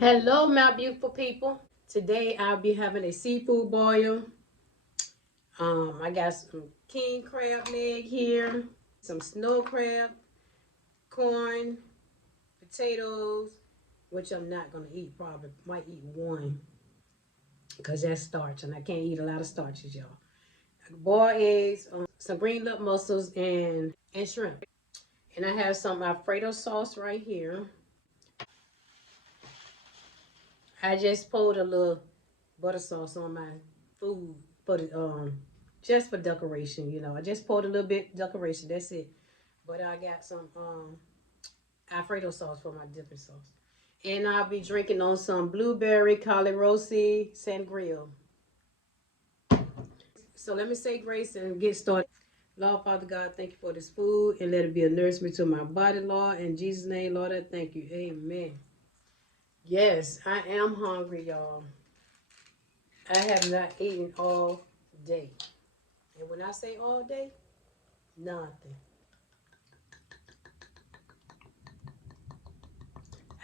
Hello, my beautiful people. Today I'll be having a seafood boil. I got some king crab leg here, some snow crab, corn, potatoes, which I'm not gonna eat. Probably might eat one because that's starch, and I can't eat a lot of starches, y'all. Boiled eggs, some green lip mussels, and shrimp. And I have some Alfredo sauce right here. I just poured a little butter sauce on my food for the just for decoration, you know. I just poured a little bit decoration, that's it. But I got some Alfredo sauce for my dipping sauce. And I'll be drinking on some blueberry Cali Rossi sangria. So let me say grace and get started. Lord Father God, thank you for this food and let it be a nourishment to my body, Lord. In Jesus' name, Lord, I thank you. Amen. Yes, I am hungry, y'all. I have not eaten all day. And when I say all day, nothing.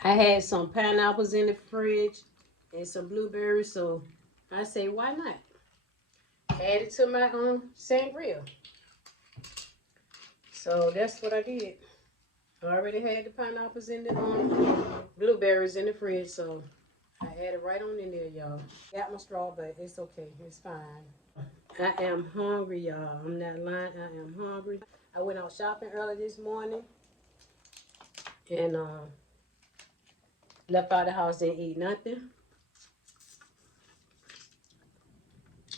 I had some pineapples in the fridge and some blueberries, so I say, why not? Add it to my sangria. So that's what I did. I already had the pineapples in the blueberries in the fridge, so I added right on in there, y'all. Got my straw, but it's okay. It's fine. I am hungry, y'all. I'm not lying. I am hungry. I went out shopping early this morning and left out the house, didn't eat nothing.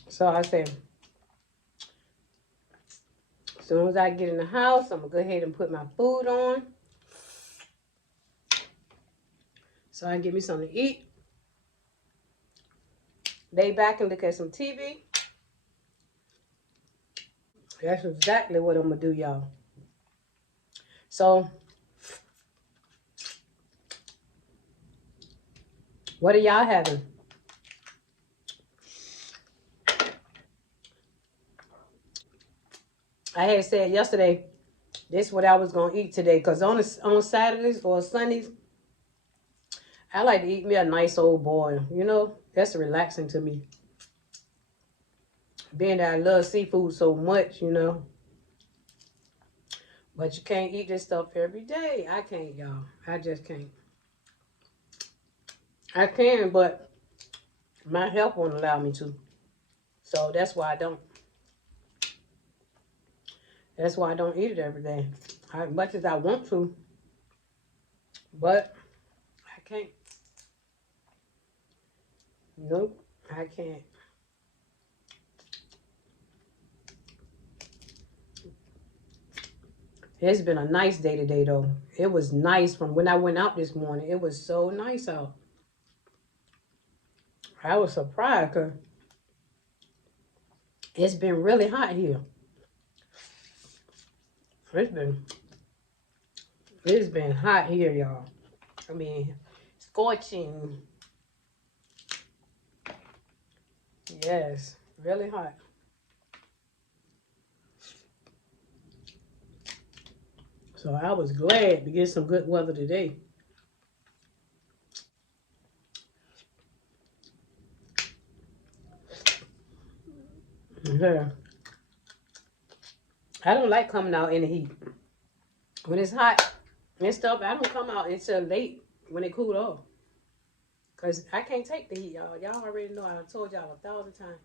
So I said, as soon as I get in the house, I'm going to go ahead and put my food on. So I can get me something to eat. Lay back and look at some TV. That's exactly what I'm going to do, y'all. So, what are y'all having? I had said yesterday, this is what I was going to eat today. Because on Saturdays or Sundays, I like to eat me a nice old boil. You know, that's relaxing to me. Being that I love seafood so much, you know. But you can't eat this stuff every day. I can't, y'all. I just can't. I can, but my health won't allow me to. So that's why I don't. That's why I don't eat it every day. As much as I want to. But I can't. Nope, I can't. It's been a nice day today, though. It was nice from when I went out this morning. It was so nice out. I was surprised because it's been really hot here. It's been it's been hot here, y'all. I mean, scorching. Yes, really hot. So I was glad to get some good weather today. Yeah. I don't like coming out in the heat. When it's hot and stuff, I don't come out until late when it cool off. Because I can't take the heat, y'all. Y'all already know. I told y'all 1,000 times.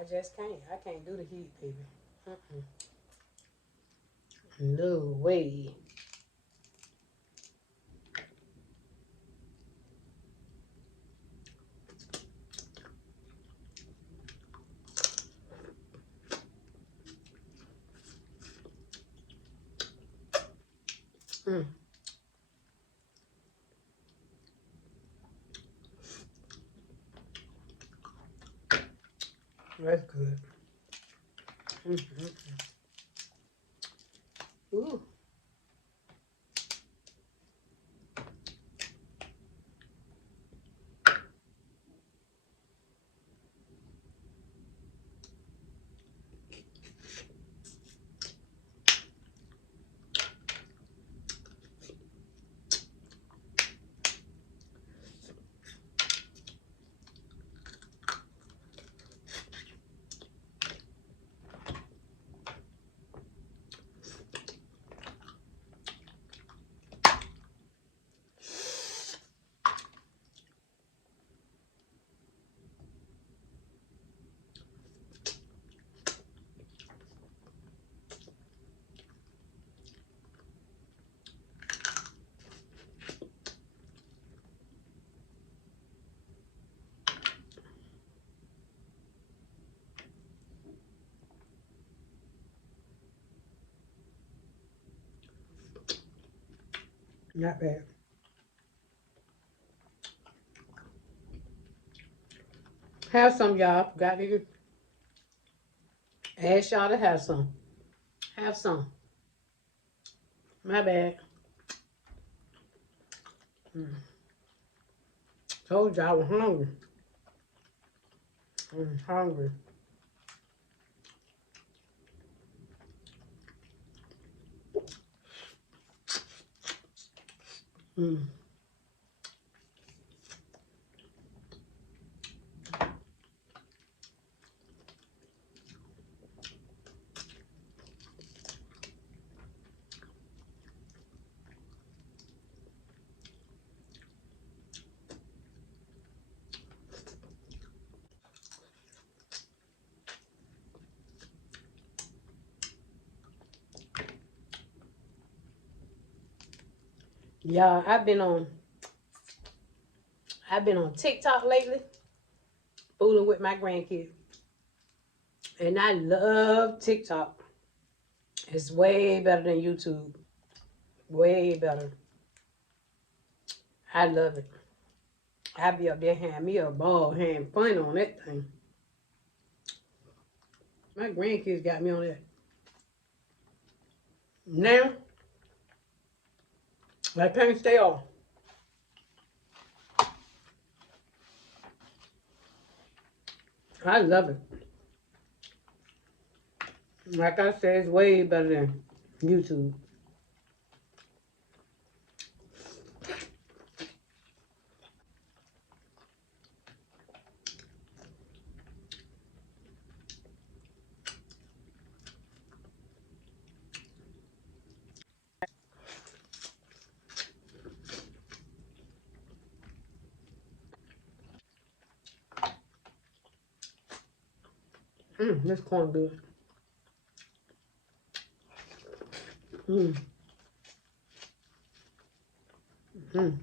I just can't. I can't do the heat, baby. No way. Mm. That's good. Ooh. Not bad. Have some, y'all. Got to ask y'all to have some. Have some. My bad. Mm. Told you I was hungry. I'm hungry. Mm. Y'all, I've been on TikTok lately, fooling with my grandkids. And I love TikTok. It's way better than YouTube. Way better. I love it. I be up there having me a ball, having fun on that thing. My grandkids got me on that. Now, I can't stay off. I love it. Like I said, it's way better than YouTube. This corn good. Mm, mm.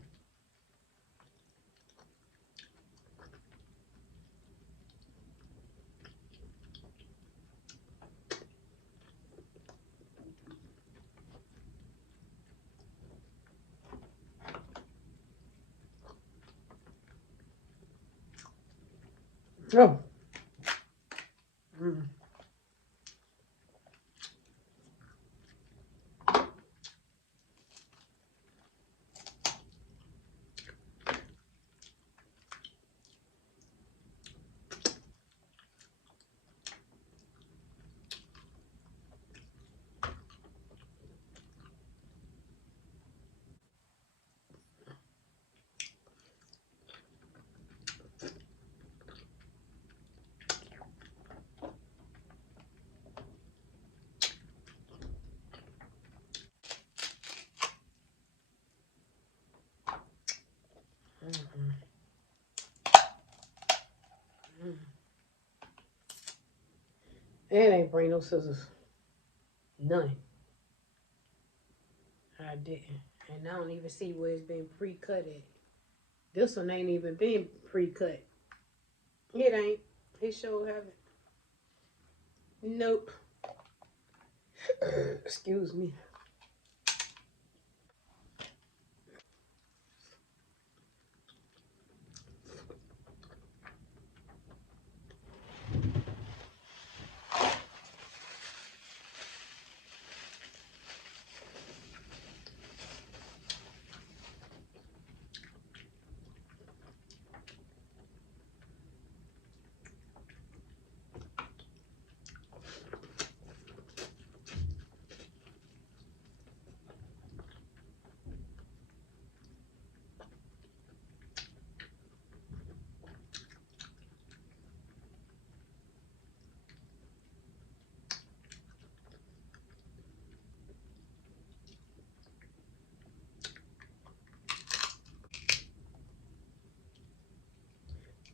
Oh. Mm. Mm-mm. Mm. It ain't bring no scissors. None. I didn't. And I don't even see where it's been pre-cut at. This one ain't even been pre-cut. It ain't. It sure haven't. Nope. Excuse me.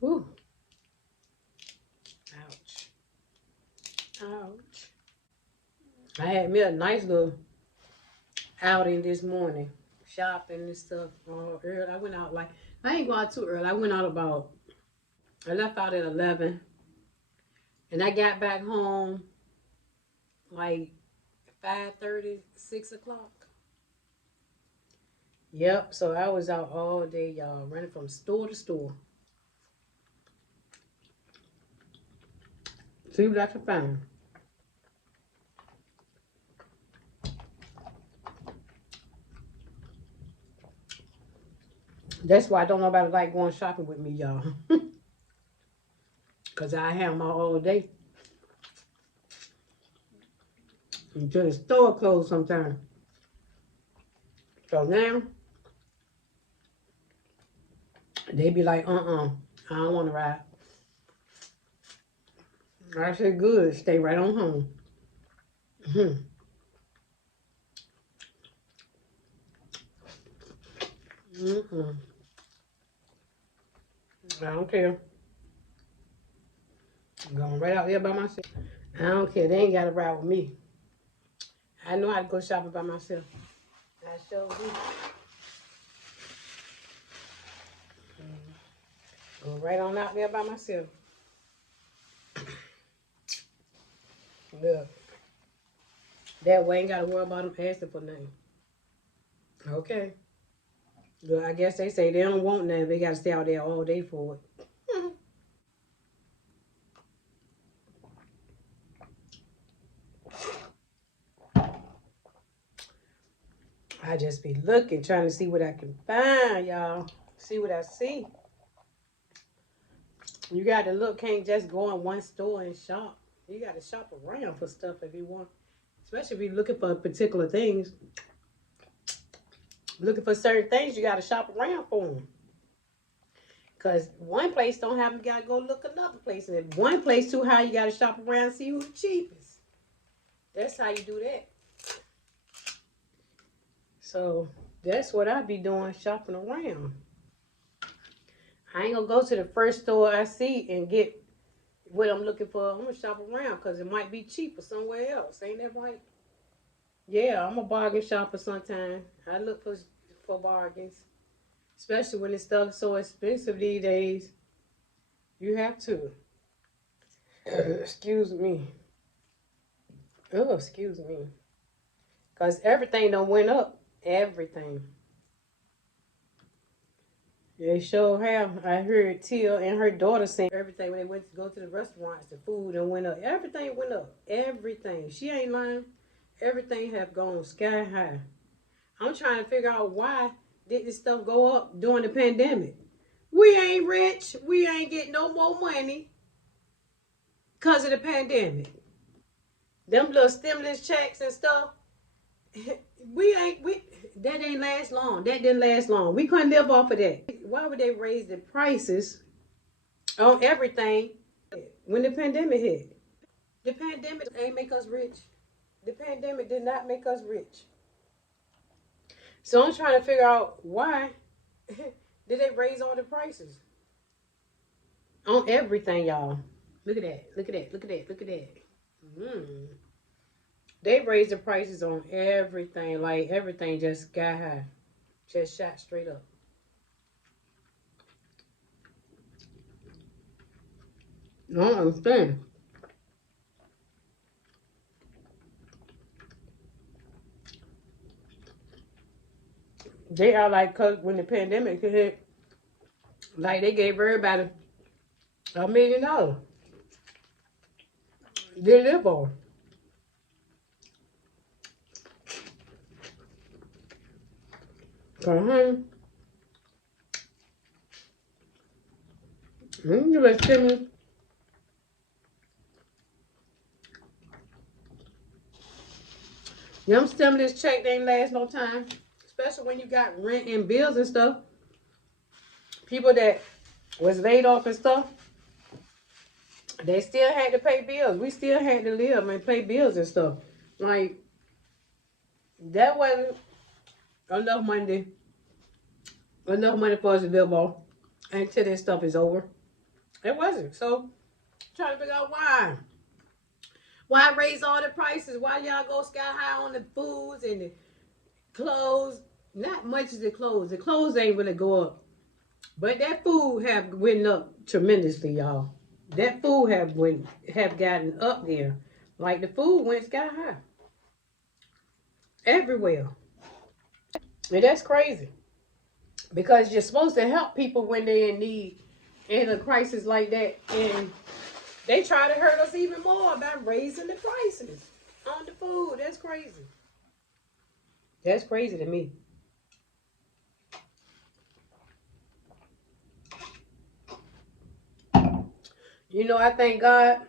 Ooh. Ouch. Ouch. I had me a nice little outing this morning. Shopping and stuff. Early. I went out I ain't go out too early. I left out at 11. And I got back home like 5:30, 6 o'clock. Yep, so I was out all day, y'all, running from store to store. See what I can find. That's why I don't nobody like going shopping with me, y'all. Because I have my all day. Until the store closed sometime. So now, they be like, I don't want to ride. I said, good, stay right on home. Mm-mm. I don't care. I'm going right out there by myself. I don't care. They ain't got to ride with me. I know how to go shopping by myself. I sure do. Go right on out there by myself. Look. That way I ain't got to worry about them asking for nothing. Okay. Well, I guess they say they don't want nothing. They got to stay out there all day for it. I just be looking, trying to see what I can find, y'all. See what I see. You got to look, can't just go in one store and shop. You got to shop around for stuff if you want. Especially if you're looking for particular things. Looking for certain things, you got to shop around for them. Because one place don't have them, you got to go look another place. And if one place too high, you got to shop around and see who's the cheapest. That's how you do that. So that's what I be doing, shopping around. I ain't gonna go to the first store I see and get what I'm looking for. I'm gonna shop around because it might be cheaper somewhere else. Ain't that right? Yeah, I'm a bargain shopper sometimes. I look for bargains, especially when it's stuff so expensive these days. You have to. Excuse me. Oh, excuse me. Because everything done went up. Everything. They sure have. I heard Tia and her daughter saying everything when they went to go to the restaurants, the food and went up. Everything went up. Everything. She ain't lying. Everything have gone sky high. I'm trying to figure out why did this stuff go up during the pandemic. We ain't rich. We ain't getting no more money because of the pandemic. Them little stimulus checks and stuff. we that ain't last long. That didn't last long. We couldn't live off of that. Why would they raise the prices on everything when the pandemic hit? The pandemic ain't make us rich. The pandemic did not make us rich. So I'm trying to figure out why did they raise all the prices on everything, y'all. Look at that. Look at that. Look at that. Look at that. Mm. They raised the prices on everything. Like everything just got high. Just shot straight up. I don't understand. They are like, cause when the pandemic hit, like they gave everybody $1 million. They live on. Uh-huh. Mm-hmm. Them stimulus check they ain't last no time. Especially when you got rent and bills and stuff. People that was laid off and stuff, they still had to pay bills. We still had to live and pay bills and stuff. Like, that wasn't enough money, enough money for us to live off until this stuff is over. It wasn't. So, trying to figure out why. Why raise all the prices? Why y'all go sky high on the foods and the clothes? Not much as the clothes. The clothes ain't really go up. But that food have went up tremendously, y'all. That food have gotten up there. Like the food went sky high. Everywhere. And that's crazy. because you're supposed to help people when they're in need in a crisis like that. And they try to hurt us even more by raising the prices on the food. That's crazy. That's crazy to me. You know, I thank God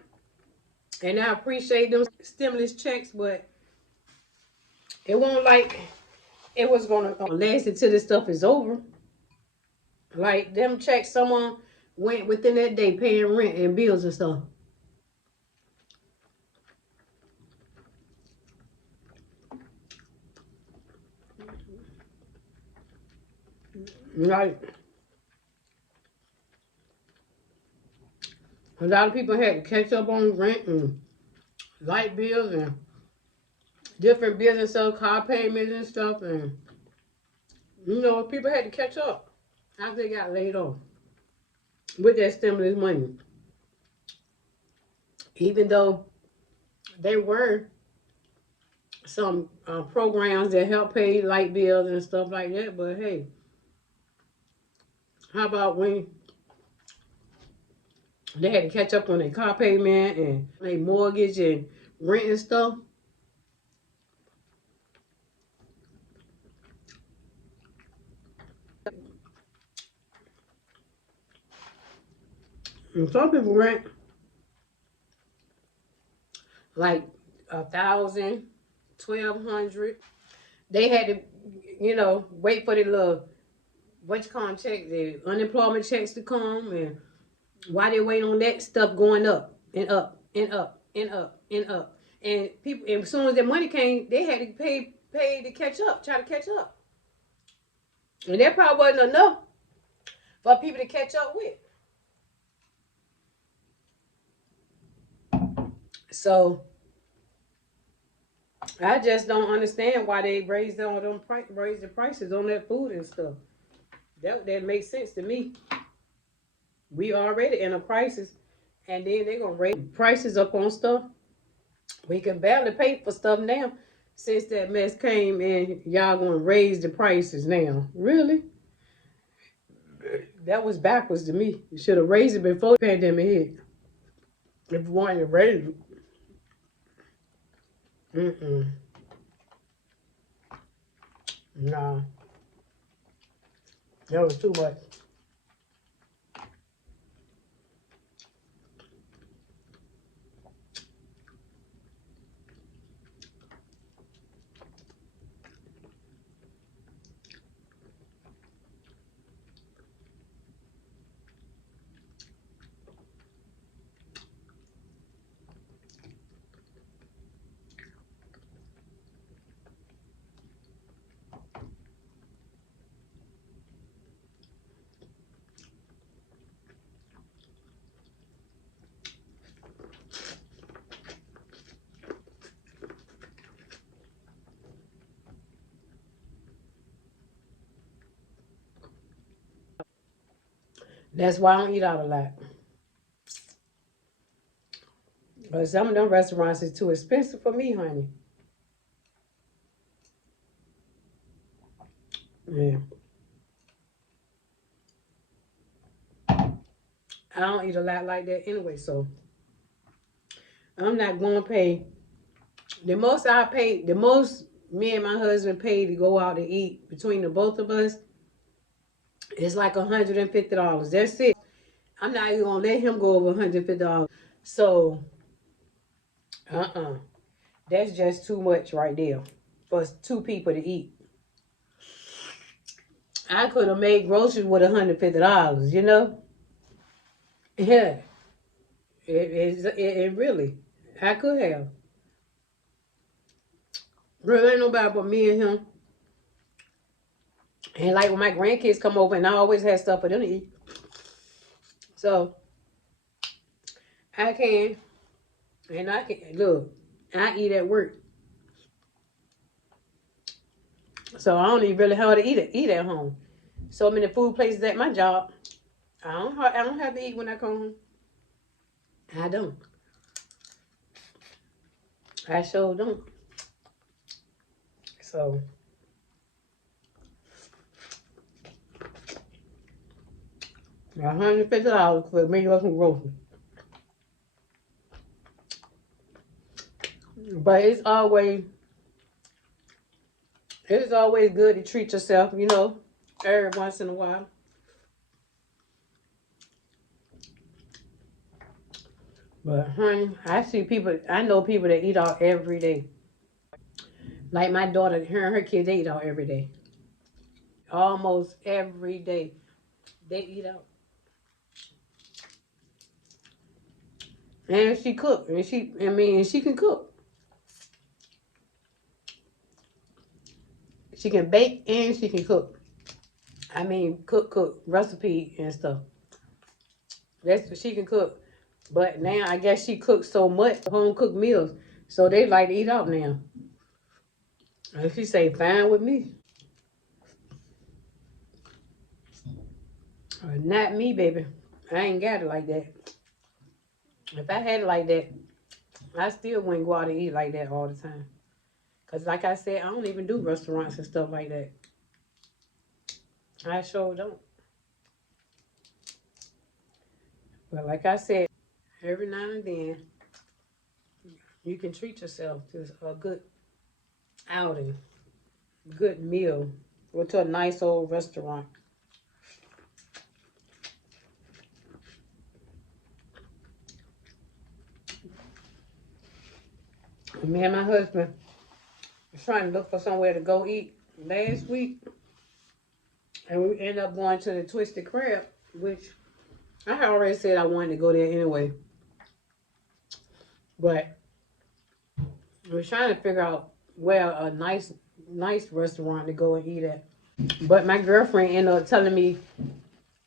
and I appreciate them stimulus checks, but it won't like it was gonna last until this stuff is over. Like them checks, someone went within that day paying rent and bills and stuff. Like a lot of people had to catch up on rent and light bills and different bills and stuff, car payments and stuff, and you know people had to catch up after they got laid off with that stimulus money. Even though there were some programs that help pay light bills and stuff like that, but hey, how about when they had to catch up on their car payment and their mortgage and rent and stuff? And some people rent like 1,000, 1,200. They had to, you know, wait for the little what you call them check, the unemployment checks to come, and while they wait on that stuff going up and up and up and up and up, and people, and as soon as the money came, they had to pay to catch up, try to catch up, and that probably wasn't enough for people to catch up with. So I just don't understand why they raised all them raised the prices on that food and stuff. That makes sense to me. We already in a crisis, and then they're gonna raise prices up on stuff. We can barely pay for stuff now since that mess came, and y'all gonna raise the prices now. Really? That was backwards to me. You should have raised it before the pandemic hit. If you wanted to raise it. Mm-mm. Nah, that was too much. That's why I don't eat out a lot. But some of them restaurants is too expensive for me, honey. Yeah. I don't eat a lot like that anyway, so I'm not going to pay. The most I pay, the most me and my husband pay to go out to eat between the both of us is like $150. That's it. I'm not even going to let him go over $150. So, uh-uh. That's just too much right there for two people to eat. I could have made groceries with $150, you know? Yeah. It really, I could have. Really ain't nobody but me and him. And like when my grandkids come over, and I always have stuff for them to eat. So I can, and I can, look, I eat at work. So I don't even really have to eat at home. So many food places at my job. I don't have to eat when I come home. I don't. I sure don't. So $150 for me or some groceries. But it's always good to treat yourself, you know, every once in a while. But honey, I know people that eat out every day. Like my daughter, her and her kids, they eat out every day. Almost every day. They eat out. And she cook. And she can cook. She can bake and she can cook. Cook recipe and stuff. That's what she can cook. But now I guess she cooks so much home cooked meals. So they like to eat out now. And she say, fine with me. Not me, baby. I ain't got it like that. If I had it like that, I still wouldn't go out and eat like that all the time. Because like I said, I don't even do restaurants and stuff like that. I sure don't. But like I said, every now and then, you can treat yourself to a good outing, good meal. Go to a nice old restaurant. And me and my husband was trying to look for somewhere to go eat last week. And we ended up going to the Twisted Crab, which I had already said I wanted to go there anyway. But we were trying to figure out where a nice restaurant to go and eat at. But my girlfriend ended up telling me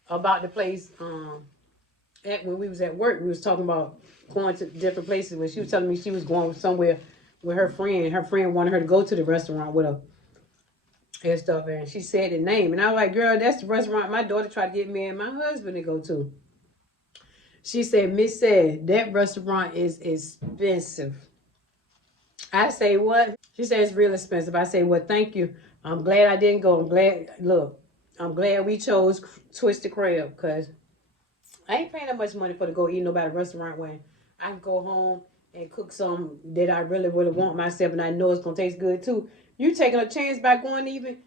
about the place when we was at work. We was talking about going to different places. When she was telling me she was going somewhere with her friend. Her friend wanted her to go to the restaurant with her and stuff. And she said the name. And I was like, girl, that's the restaurant my daughter tried to get me and my husband to go to. She said, Miss said, that restaurant is expensive. I say, what? She said, it's real expensive. I say, well, thank you. I'm glad I didn't go. I'm glad we chose Twisted Crab because I ain't paying that much money for to go eat nobody restaurant when I can go home and cook something that I really, really want myself and I know it's going to taste good too. You taking a chance by going to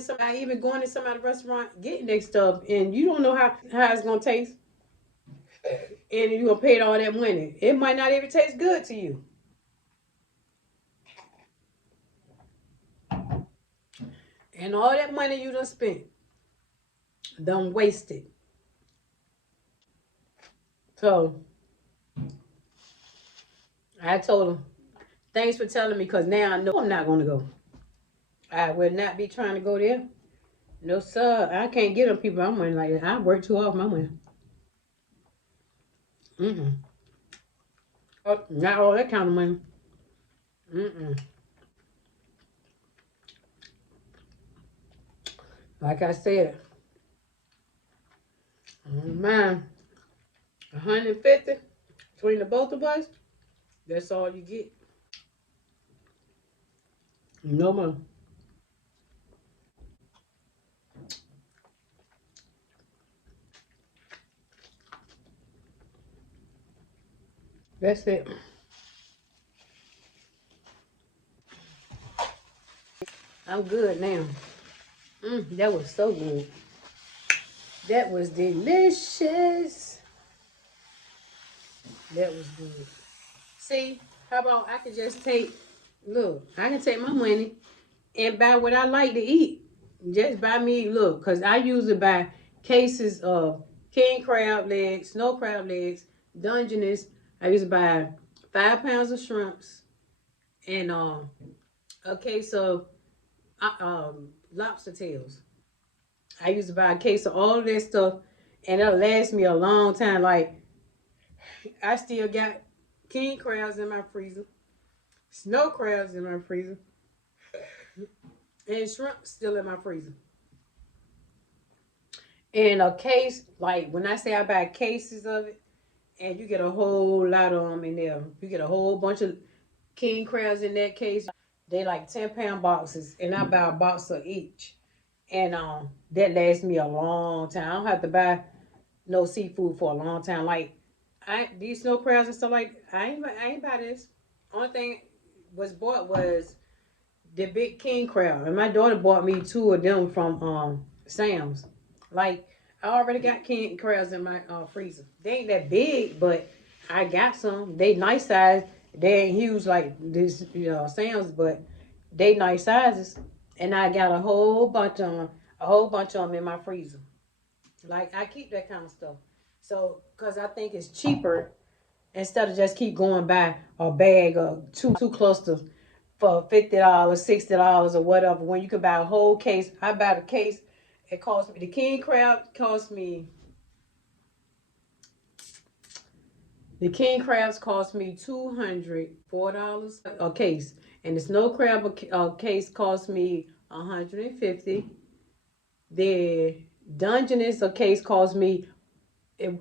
somebody's restaurant, getting their stuff, and you don't know how it's going to taste. And you gonna pay all that money. It might not even taste good to you. And all that money you done spent, done wasted. So I told him, thanks for telling me, because now I know I'm not gonna go. I will not be trying to go there. No, sir. I can't get them people I'm money like that. I work too hard for my money. Mm-mm. Oh, not all that kind of money. Mm-mm. Like I said, man, 150 between the both of us, that's all you get. No more. That's it. I'm good now. That was so good. That was delicious. That was good. See, how about I could just I can take my money and buy what I like to eat. Just buy me, because I usually buy cases of king crab legs, snow crab legs, Dungeness. I used to buy 5 pounds of shrimps and a case of lobster tails. I used to buy a case of all of that stuff, and it'll last me a long time. Like, I still got king crabs in my freezer, snow crabs in my freezer, and shrimp still in my freezer. And a case, like when I say I buy cases of it, and you get a whole lot of them in there. You get a whole bunch of king crabs in that case. They like 10-pound boxes, and I buy a box of each. And that lasts me a long time. I don't have to buy no seafood for a long time. Like these snow crabs and stuff like I ain't buy this. Only thing was bought was the big king crab, and my daughter bought me two of them from Sam's. Like I already got king crabs in my freezer. They ain't that big, but I got some. They nice size. They ain't huge like this, Sam's, but they nice sizes. And I got a whole bunch of them in my freezer. Like I keep that kind of stuff. So, cause I think it's cheaper instead of just keep going by a bag of two clusters for $50, $60 or whatever. When you could buy a whole case, I buy the case. It cost me the king crab cost me. The king crabs cost me $204 a case, and the snow crab case cost me $150. The Dungeness a case cost me.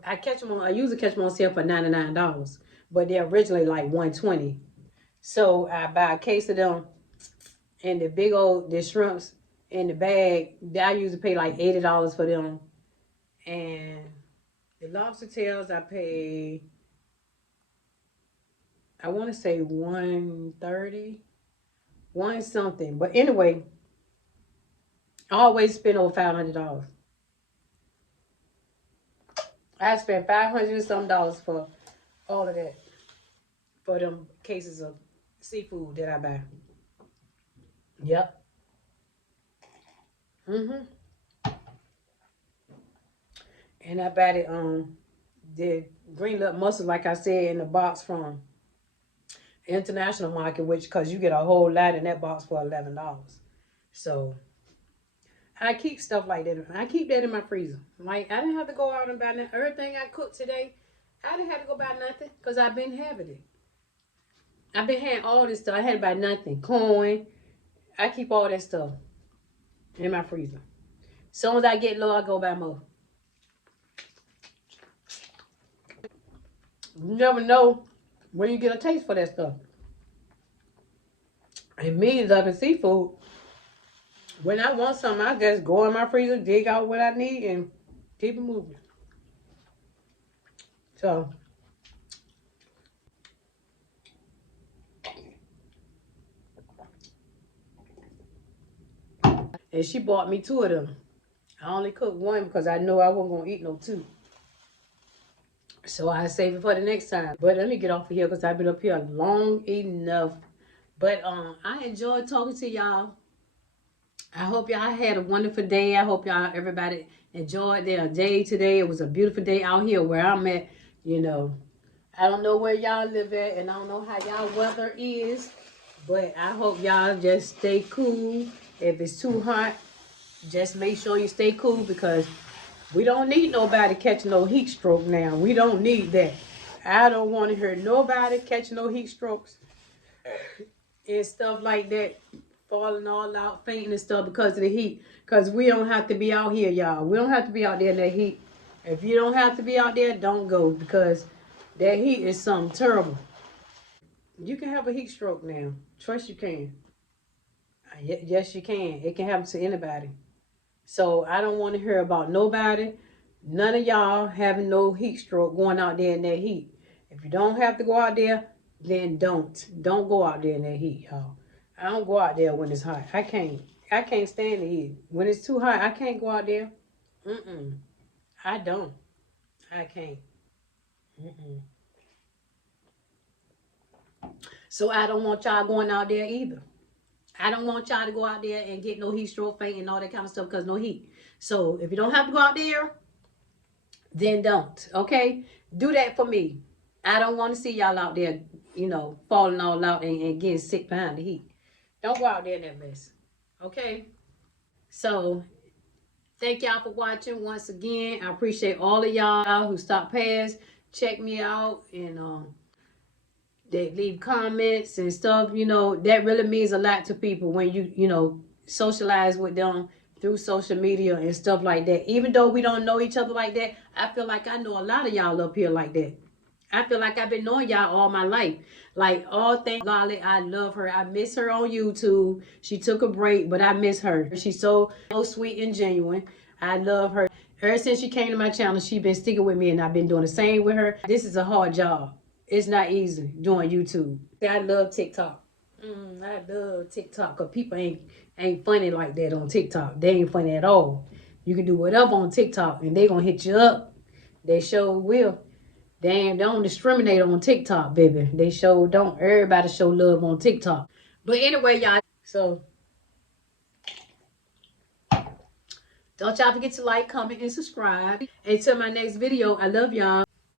I catch them on. I usually catch them on sale for $99, but they're originally like $120. So I buy a case of them, and the shrimps in the bag. I usually pay like $80 for them, and the lobster tails I pay. I want to say 130, one something. But anyway, I always spend over $500. I spent 500 and some dollars for all of that, for them cases of seafood that I buy. Yep. Mhm. And I bought it the green lip mussels, like I said, in the box from international market, which because you get a whole lot in that box for $11. So I keep stuff like that. I keep that in my freezer. Like I didn't have to go out and buy nothing. Everything I cooked today, I didn't have to go buy nothing because I've been having it. I've been having all this stuff. I had to buy nothing. Corn. I keep all that stuff in my freezer. As soon as I get low, I go buy more. You never know when you get a taste for that stuff. And me loving seafood, when I want something, I just go in my freezer, dig out what I need, and keep it moving. So, and she bought me two of them. I only cooked one because I know I wasn't going to eat no two. So I save it for the next time. But let me get off of here because I've been up here long enough. But I enjoyed talking to y'all. I hope y'all had a wonderful day. I hope everybody enjoyed their day today. It was a beautiful day out here where I'm at. You know, I don't know where y'all live at, and I don't know how y'all weather is, but I hope y'all just stay cool. If it's too hot, just make sure you stay cool because we don't need nobody catching no heat stroke now. We don't need that. I don't want to hear nobody catching no heat strokes and stuff like that, falling all out, fainting and stuff because of the heat. Because we don't have to be out here, y'all. We don't have to be out there in that heat. If you don't have to be out there, don't go because that heat is something terrible. You can have a heat stroke now. Trust you can. Yes, you can. It can happen to anybody. So I don't want to hear about nobody, none of y'all having no heat stroke going out there in that heat. If you don't have to go out there, then don't. Don't go out there in that heat, y'all. I don't go out there when it's hot. I can't. I can't stand the heat. When it's too hot, I can't go out there. Mm-mm. I don't. I can't. Mm-mm. So I don't want y'all going out there either. I don't want y'all to go out there and get no heat stroke, faint, and all that kind of stuff because no heat. So if you don't have to go out there, then don't. Okay? Do that for me. I don't want to see y'all out there, falling all out and getting sick behind the heat. Don't go out there in that mess. Okay? So thank y'all for watching once again. I appreciate all of y'all who stopped past, check me out, and they leave comments and stuff. That really means a lot to people when you socialize with them through social media and stuff like that. Even though we don't know each other like that, I feel like I know a lot of y'all up here like that. I feel like I've been knowing y'all all my life. Like all things Lolly, I love her. I miss her on YouTube. She took a break, but I miss her. She's so sweet and genuine. I love her. Ever since she came to my channel, she been sticking with me, and I've been doing the same with her. This is a hard job. It's not easy doing YouTube. I love TikTok. I love TikTok because people ain't funny like that on TikTok. They ain't funny at all. You can do whatever on TikTok, and they gonna hit you up. They sure will. They don't discriminate on TikTok, baby. They show don't. Everybody show love on TikTok. But anyway, y'all. So don't y'all forget to like, comment, and subscribe. Until my next video, I love y'all.